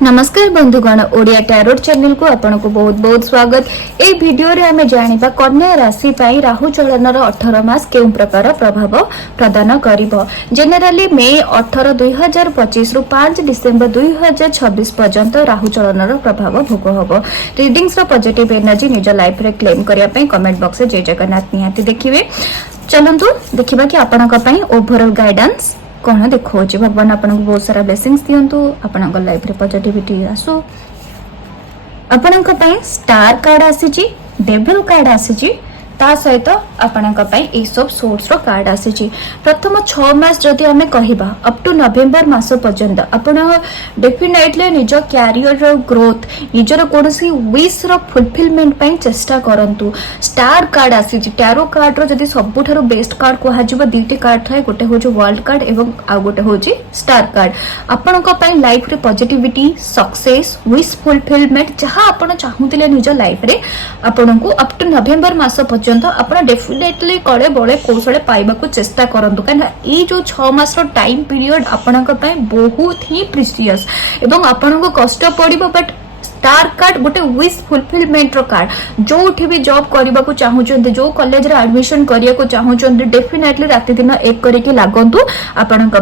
नमस्कार बंधुगण Odia tarot channel को आपन को बहुत बहुत स्वागत। ए वीडियो रे हमें जानिबा कन्या राशि पई राहु चलनर 18 मास केउ प्रकार प्रभाव प्रदान करिवो। जनरली मे 18 2025 रु 5 डिसेंबर 2026 पर्यंत राहु चलनर प्रभाव भोग होबो। रीडिंग्स रो पॉजिटिव एनर्जी निज लाइफ रे क्लेम करिया पई कमेंट बॉक्स जय जगन्नाथ निहाती देखिबे। चलंतु देखिबा कि आपन का पई ओवरऑल गाइडेंस कौन देखो भगवान आपन को बहुत सारा ब्लेसिंग्स दियंतु आपन लाइफ रे पॉजिटिविटी आसु। आपन स्टार कार्ड आसी, डेविल कार्ड आसी, ता सहित आपणक ए सब सोर्स रो कार्ड आसी। प्रथम 6 मास जदि आमे कहिबा अप टू नवेम्बर मास पर्यंत आपण डेफिनेटली निज कैरियर रो ग्रोथ निजर कोनसी विश रो फुलफिलमेंट पई चेष्टा करंतु। स्टार कार्ड आसी, टैरो कार्ड रो जदि सबुठारो बेस्ट कार्ड कोहा जिवो दुईटी कार्ड थाए, गोटे होजे वर्ल्ड कार्ड एवं आ गोटे होजे स्टार कार्ड। आपणक लाइफ रे पॉजिटिविटी, सक्सेस, विश फुलफिलमेंट जहां आपण चाहुतिले निज लाइफ रे आपण को अप टू नवेम्बर मास ଆପଣ डेफिनेटली कड़े बड़े कौशल पाइबा चेष्टा करंतु कहीं ये जो 6 मास टाइम पीरियड आपणक बहुत ही प्रीशियस एवं आपनको कष्ट पड़िबो। बट स्टार कार्ड गोटे विश फुलफिलमेंट रो कार्ड। जो भी जॉब करने को चाहूचंते, जो कॉलेज रे एडमिशन करिया को चाहूचंते, डेफिनेटली राति दिन एक करके लागंतु आपणक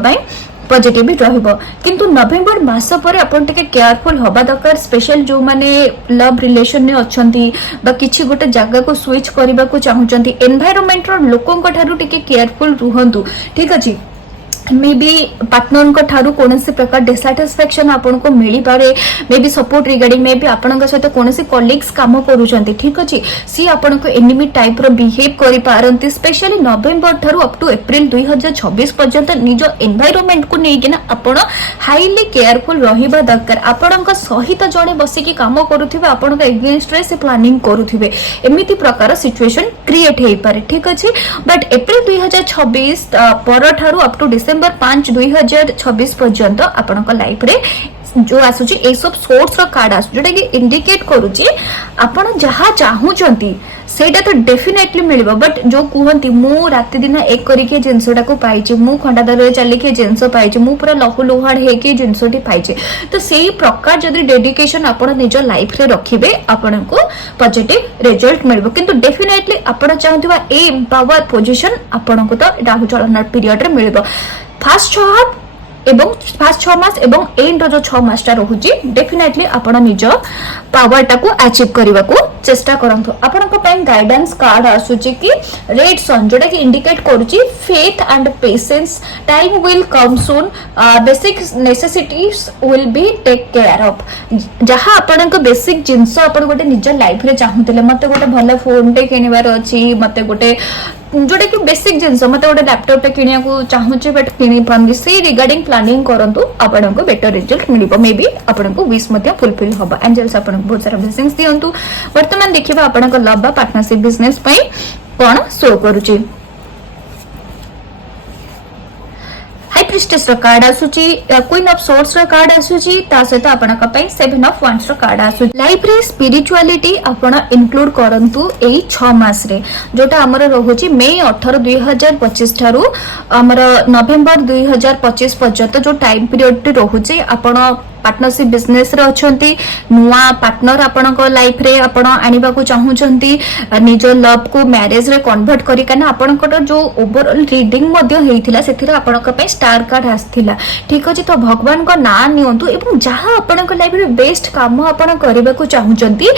पॉजिटिव रहिबो। किंतु नवेम्बर मास पर आपण टिके केयरफुल होबा दरकार। स्पेशल जो माने लव रिलेशन ने अछंती बा किछि गोटे जगह को स्विच करबा को चाहूचंती, एनवायरनमेंट रो लोकन को ठारू टिके केयरफुल रुहंतु। ठीक अछि, मे बी पार्टनर को ठारू कोनसी प्रकार डिसैटिस्फैक्शन आपन को मिली पारे, may be support regarding, may be आपन का सहित कोनसी कलीग्स काम करूछंती। ठीक अछि, सी आपन को एनिमी टाइप रो बिहेव करि पारंती। स्पेशली नवेम्बर ठारू अप टू अप्रैल 2026 पर्यंत निज एनवायरनमेंट को नै कि ना आपन हाईली केयरफुल रहिबा दरकार। आपन का सहित जणे बसी की काम करूथिबे, आपन का अगेंस्ट रे से प्लानिंग करूथिबे, एमिति प्रकार सिचुएशन क्रिएट हेई पारे। ठीक अछि, बट अप्रैल 2026 पर ठारू अप टू डिसेंबर 5 2026 पर्यंत आपण लाइफ रे जो आसुची ए सब सोर्स रो कार्ड आसु, जोटा कि इंडिकेट करूची आपण जहा चाहूचंती सेटा तो डेफिनेटली मिलिबो। बट जो कहंती मु राति दिन एक करिके जिंसटा को पाइची, मु खंडादार रे चली के जिंस पाइची, मु पूरा लहु लुहाड़ हे के जिंसटी पाइची, तो सेही प्रकार जदी डेडिकेशन आपण निज लाइफ रे रखिबे आपण को पॉजिटिव रिजल्ट मिलिबो। किंतु डेफिनेटली आपण चाहंतीबा ए पावर पोजीशन आपण को तो राहु चलन पीरियड रे मिलिबो। फास्ट फास्ट 6 मास एवं एंड जो 6 मासटा रहुची, डेफिनेटली आपण निज पावर टाको अचीव करबा को चेष्टा करंतु। आपण को टाइम गाइडेंस कार्ड आसुची कि रेड सन, जोटा कि इंडिकेट करूची faith and patience, time will come soon, basic necessities will be take care of. जहां आपण को बेसिक जिंस आपण गोटे निज लाइफ रे चाहूतिले, मते गोटे भलो फोन टे किनिबार अछि, मते गोटे जोटा कि बेसिक जिंस, मते गोटे लैपटॉप टे किनिया को चाहूची बट किनि पांदी, से रिगार्डिंग प्लानिंग करंतु आपण को बेटर रिजल्ट मिलिबो। मे बी आपण को विश मते फुलफिल होबा। एंजल्स आपण को बहुत सारा ब्लेसिंग्स दियंतु। वर्तमान देखिबा आपण को लव बा पार्टनरशिप बिजनेस पई कोन शो करूची। हाई प्रिस्टेस रो कार्ड आसुची, क्वीन ऑफ सोर्ड्स रो कार्ड आसुची, ता सहित आपण का पई 7 ऑफ वांड्स रो कार्ड आसुची। लाइफ रे स्पिरिचुअलिटी आपण इंक्लूड करंतु एई 6 मास रे, जोटा हमर रहुची मे 18 2025 थारू हमर नवेम्बर 2025 पर्यंत जो टाइम पीरियड रहुची। आपण पार्टनरशिप बिजनेस रे अछंती, नुआ पार्टनर आपण को लाइफ रे आपण आनिबा को चाहूचंती, निज लव को मैरिज रे कन्वर्ट करी कना आपण को जो ओवरऑल रीडिंग मध्ये हेइथिला सेथिरा आपण को पे स्टार कार्ड आस्थिला। ठीक अछि, तो भगवान को नाम नियंतु एवं जहां आपण को लाइफ रे बेस्ट काम आपण करबा को चाहूचंती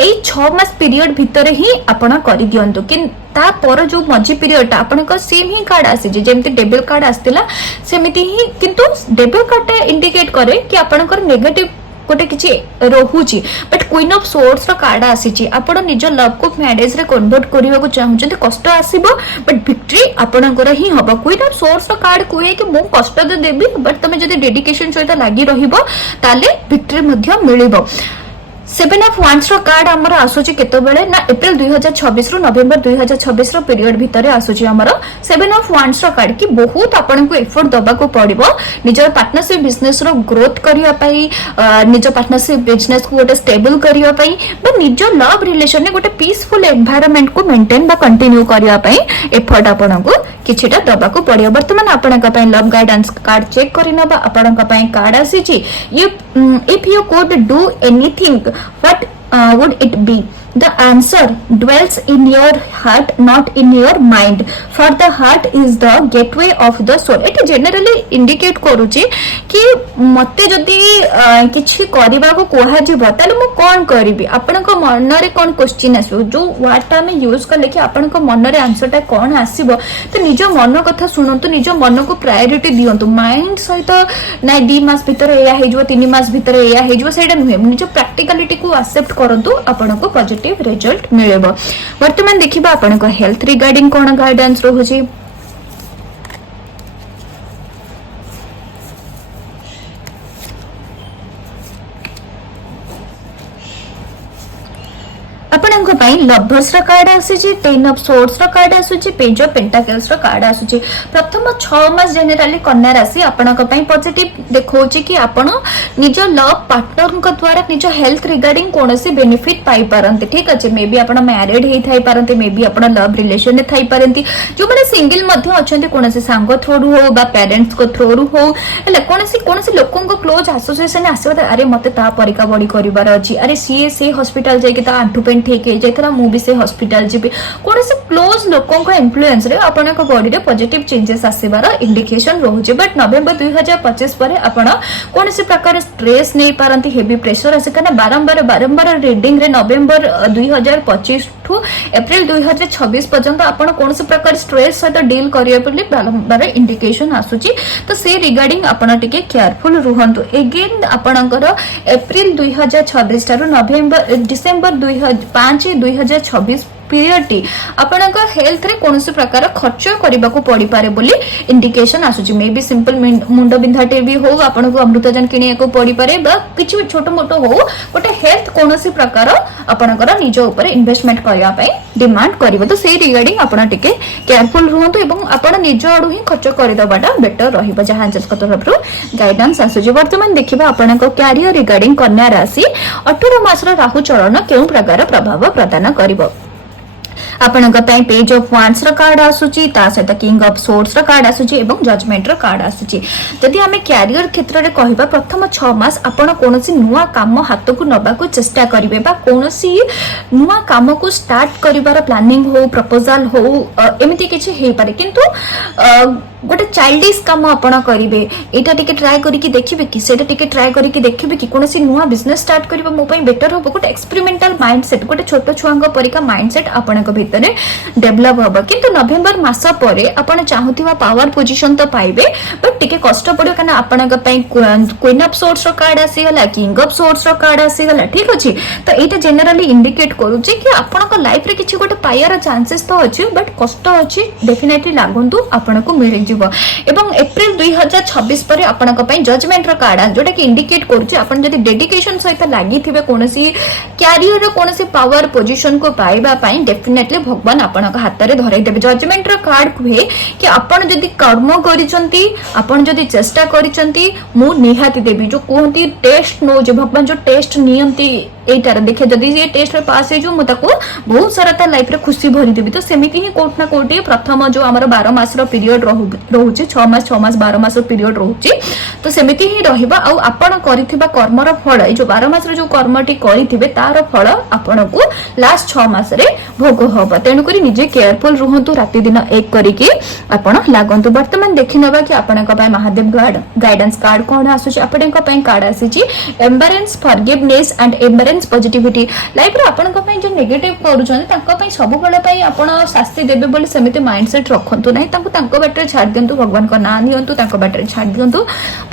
एई 6 मास पीरियड भितर ही आपण करि दियंतु। कि ता पर जो मझी पीरियड आपण को सेम ही कार्ड आसी, जेमति डेबिल कार्ड आस्थिला सेमिति ही, किंतु डेबिल कार्ड इंडिकेट करे कि आपण को नेगेटिव गोटे किछि रहुची। बट क्वीन ऑफ सोर्ड्स रो कार्ड आसीची, आपण निज लव को मैरिज रे कन्वर्ट करिवा को चाहूचंती, कष्ट आसीबो बट विक्ट्री आपणकर ही हबो। क्वीन ऑफ सोर्ड्स रो कार्ड कोए कि मु कष्ट तो देबी, बट तमे जदी डेडिकेशन सहित लागि रहिबो ताले विक्ट्री मध्ये मिलिबो। सेवेन ऑफ वांस रो कार्ड हमर आसुची केतबेले ना अप्रैल 2026 रु नवेम्बर 2026 रो पीरियड भितर आसुची हमर सेवेन ऑफ वांस रो कार्ड की बहुत आपन को एफर्ट दबा को पड़िबो निजर पार्टनरशिप बिजनेस रो ग्रोथ करिया पई निजर पार्टनरशिप बिजनेस को गोटे स्टेबल करिया पई बा निजर लव रिलेशन ने गोटे पीसफुल एनवायरनमेंट को मेंटेन बा कंटिन्यू करिया पई एफर्ट आपन को किछिटा दबा को पड़ियो वर्तमान आपन का पई लव गाइडेंस कार्ड चेक करिनबा आपन का पई card आसीची if you could do anything what would it be? The answer dwells in your heart, not in your mind. For the heart is the gateway of the soul. It generally indicate करूची कि मते जदि किछि करिबा को कोहा जिवो ताले मु कोन करिबि आपन को मन रे कोन क्वेश्चन आसो जो वर्ड टा में यूज करले कि आपन को मन रे आंसर टा कोन आसीबो तो निज मन कथा सुनंतु निज मन को प्रायोरिटी दियंतु माइंड सहित ना 2 मास भीतर एया हे जो 3 मास भीतर एया हे जो सेडा नुहे निज प्रैक्टिकलिटी को एक्सेप्ट करंतु आपन को पॉजिटिव रिजल्ट मिलेबो वर्तमान देखिबा आपन को हेल्थ रिगार्डिंग कोन गाइडेंस रहउची आपनक लवर्स कार्ड आसी 10 ऑफ सोर्ड्स कार्ड आसी पेज ऑफ पेंटाकल्स कार्ड आसी प्रथम 6 मास जेनेराली कन्या राशि आपनक पॉजिटिव देखौची कि आपण निज लव पार्टनर को द्वारा निज हेल्थ रिगार्डिंग कोनोसी बेनिफिट पाई पारंती ठीक अछि मे बी आपण मैरिड हेई थाई पारंती मे बी आपण लव रिलेशन में थाई पारंती जो माने सिंगल मध्ये अछंती कोनोसी सांग थ्रू हो बा पेरेंट्स को थ्रू हो एला कोनोसी लोकन को क्लोज एसोसिएशन आसीबा अरे मते ता परिका बडी करिवार अछि अरे सीए से हॉस्पिटल जाय कि ता आंठू पेन ठीक है जेतरा मु भी से हॉस्पिटल जीबी कोन से क्लोज लोकन को इन्फ्लुएंस रे आपन को बॉडी रे पॉजिटिव चेंजेस आसीबार इंडिकेशन रहउचे बट नवेम्बर 2025 परे आपन कोन से प्रकार स्ट्रेस नै पारंती हेवी प्रेशर आसे कना बारंबार रीडिंग रे नवेम्बर 2025 ठू अप्रैल 2026 पर्यंत आपन कोन से प्रकार स्ट्रेस सहित डील करियो पले बारंबार इंडिकेशन आसुची तो से रिगार्डिंग आपन टिके केयरफुल रहंतु अगेन आपनकर अप्रैल 2026 तारु नवेम्बर डिसेंबर 5/2026 पीरियड टी आपनका हेल्थ रे कोनोसी प्रकार खर्च करबा को पड़ी पारे बोली इंडिकेशन आसुची मे बी सिंपल मुंड बिंधाटे भी हो आपन को अमृतजन किनिया को पड़ी पारे बा किछि छोटो मोटो हो गोटे हेल्थ कोनोसी प्रकार आपनकर निज ऊपर इन्वेस्टमेंट करबा पई डिमांड करबो तो से रिगार्डिंग आपन टिके केयरफुल रहंतु एवं आपन निज आडू ही खर्च कर दबाटा बेटर रहिबो जहां जस को तरफ गाइडेंस आसुची वर्तमान देखिबा आपन को कैरियर रिगार्डिंग कन्या राशि 18 मास राहु चलन केउ प्रकार प्रभाव प्रदान करिवो आपनका पेज ऑफ वांस कार्ड आसुची ता सहित किंग ऑफ सोर्ड्स कार्ड आसुची एवं जजमेंट कार्ड आसुची जदि हमें कैरियर क्षेत्र रे कहबा प्रथम 6 मास आपण कोनोसी नुवा काम हाथ को नबा को चेष्टा करिवे बा कोनोसी नुवा काम को स्टार्ट करिवार प्लानिंग हो प्रपोजल हो एमिति किछि हे पारे किंतु गोटे चाइल्डिश काम आपण करिवे एटा टिके ट्राई करी कि देखिबे कि सेटा टिके ट्राई करी कि देखिबे कि कोनोसी नुवा बिजनेस स्टार्ट करबा मो पई बेटर हो गोटे एक्सपेरिमेंटल माइंडसेट गोटे छोटो छुआंग परिका माइंडसेट आपण को भितरे डेवलप होबा किंतु नवेम्बर मास परे आपण चाहुथिबा पावर पोजीशन तो पाइबे बट टिके कष्ट पड़ो कना आपण का पई क्वीन ऑफ सोर्ड्स रो कार्ड आसी गला किंग ऑफ सोर्ड्स रो कार्ड आसी गला ठीक अछि तो एटा जनरली इंडिकेट करू छी कि आपण का लाइफ रे किछि गोटे पायर चांसेस तो अछि बट कष्ट अछि डेफिनेटली लागंतु आपण को मिल जिवो एवं अप्रैल 2026 परे आपण का पई जजमेंट रो कार्ड जोटा कि इंडिकेट करू छी आपण जदी डेडिकेशन सहित लागि थिबे कोनोसी कैरियर रो कोनोसी पावर पोजीशन को पाइबा पई डेफिनेटली भगवान आपण का हाथ रे धरै देबे जजमेंट रो कार्ड कहे कि आपण जदी कर्म करिसंती आपण जदी चेष्टा करिसंती मु निहाती देबी जो कोहंती टेस्ट नो जे भगवान जो टेस्ट नियंती एटार देखे जदी ये टेस्ट रे पास हे जो मु ताको बहुत सारा ता लाइफ रे खुशी भरी देबी तो सेमिति ही कोट ना कोटी प्रथम जो हमर 12 मास रो पीरियड रहउची 6 मास 12 मास रो पीरियड रहउची तो सेमिति ही रहिबा आ आपण करिथिबा कर्म रो फळ ए जो 12 मास रो जो कर्मटी करिथिबे तार फळ आपण को लास्ट 6 मास रे भोग होबा तेनु करी निजे केयरफुल रहंतु राति दिन एक करी के आपण लागंतु वर्तमान देखिनबा कि आपण का पय महादेव गाइडेंस कार्ड कोन आसुची आपण का पय कार्ड आसीची embrace forgiveness and embrace positivity life रे आपण का पय जो नेगेटिव करूछन तांका पय सब बेले पय आपण शास्ति देबे बोली समिति माइंडसेट रखंतु नै तांको बैटरी छाड़ दियंतु भगवान का नाम नियंतु तांको बैटरी छाड़ दियंतु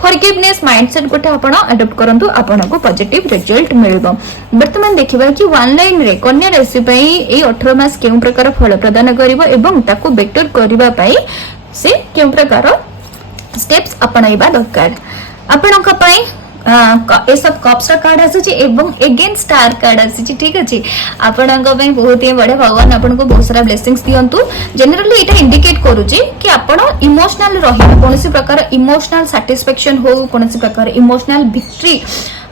फॉरगिवनेस माइंडसेट गोटे आपण अडॉप्ट करंतु आपण को पॉजिटिव रिजल्ट मिलबो वर्तमान देखिबा कि वन लाइन रे कन्या राशि पय ए 18 मास केउ प्रकार फल प्रदान करिवो एवं ताको बेटर करिबा पय से केउ प्रकार स्टेप्स अपनाइबा दरकार आपण का पय ए सब कप्स कार्ड आसी एवं एगेन स्टार कार्ड आसी ठीक अच्छे आपन बहुत ही बढ़िया भगवान आपन को बहुत सारा ब्लेसिंग्स दियंतु जनरली एटा इंडिकेट करूची कि आपण इमोशनल रहिबे कोनसी प्रकार इमोशनल सैटिस्फैक्शन हो कोनसी प्रकार इमोशनल विक्ट्री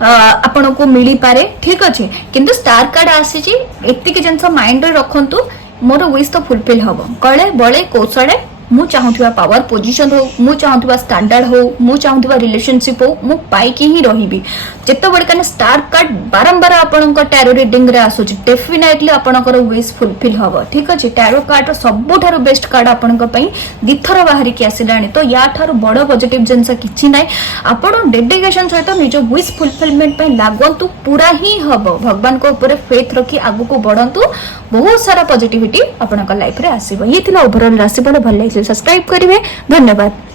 आपण को मिली पारे ठीक अच्छे किंतु स्टार कार्ड आसी एतिक जिनस माइंड रे रखंतु मोर विश तो फुलफिल हबो कळे बळे कौशळे मु चाहूथुवा पावर पोजीशन हो मु चाहूथुवा स्टैंडर्ड हो मु चाहूथुवा रिलेशनशिप हो मु पाइकी ही रहिबी जेते बड़ कने स्टार कार्ड बारंबार आपन को टैरो रीडिंग रे आसुची डेफिनेटली आपनकर विश फुलफिल हबो ठीक अछि टैरो कार्ड सबुठारो बेस्ट कार्ड आपन को पई दिथर बाहरी के आसिलानी तो या थारो बड़ पॉजिटिव जिंस किछि नै आपन डेडिकेशन सहित निजो विश फुलफिलमेंट पई लागंतु पूरा ही हबो भगवान को ऊपर फेथ रखी आगु को बढ़ंतु बहुत सारा पॉजिटिविटी आपन को लाइफ रे आसीबो ये थिला ओवरऑल राशिफल भल लागिले सब्सक्राइब करिवे धन्यवाद।